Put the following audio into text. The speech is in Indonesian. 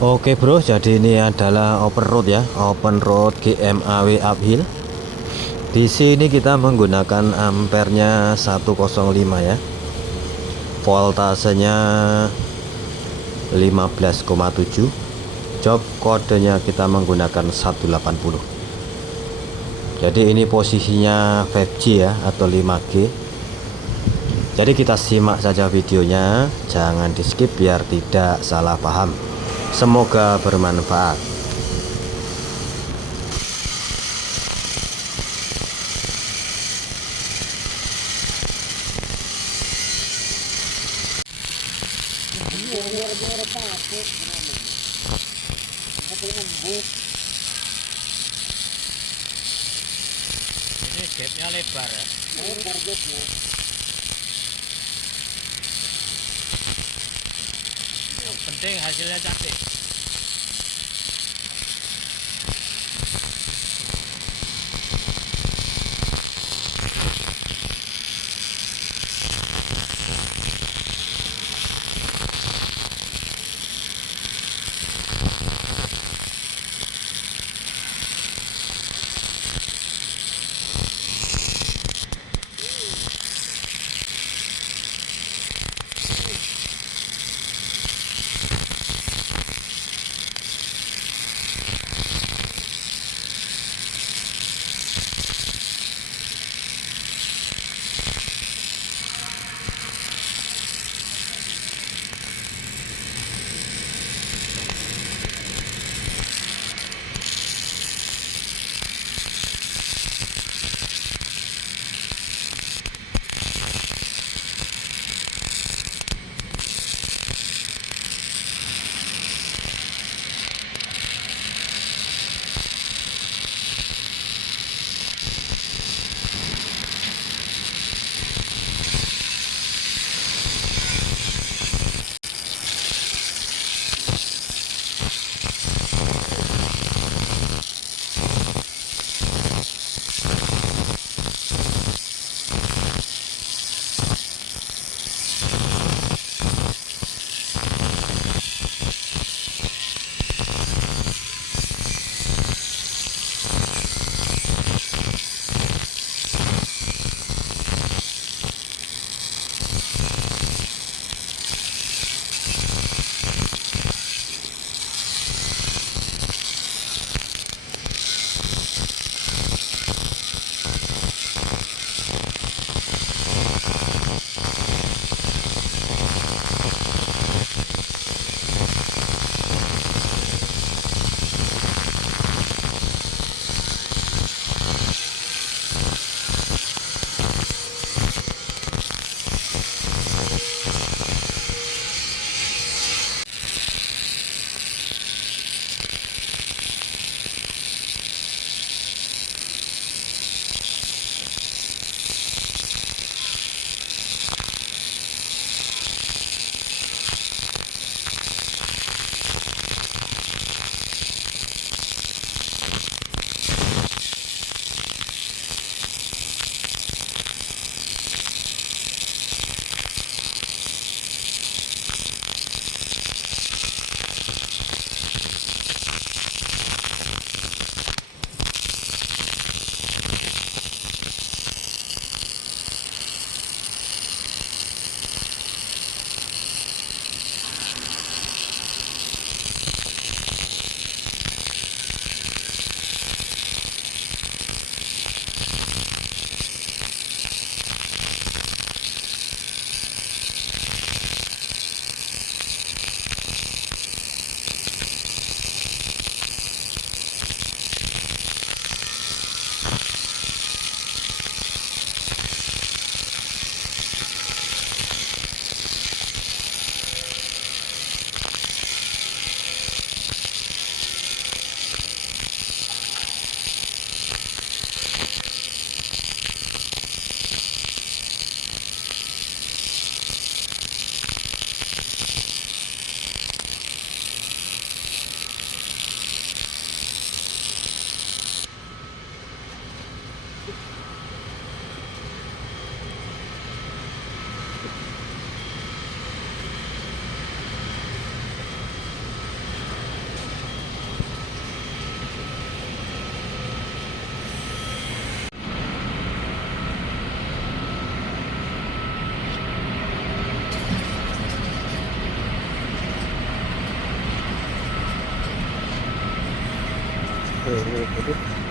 Oke bro, jadi ini adalah open road ya, open road GMAW uphill. Di sini kita menggunakan ampernya 105 ya. Voltasenya 15,7. Job kodenya kita menggunakan 180. Jadi ini posisinya 5G ya atau 5G. Jadi kita simak saja videonya, jangan di skip biar tidak salah paham. Semoga bermanfaat. Ini gapnya lebar ya. Lebar gapnya. Yang penting hasilnya cantik. Oke, ini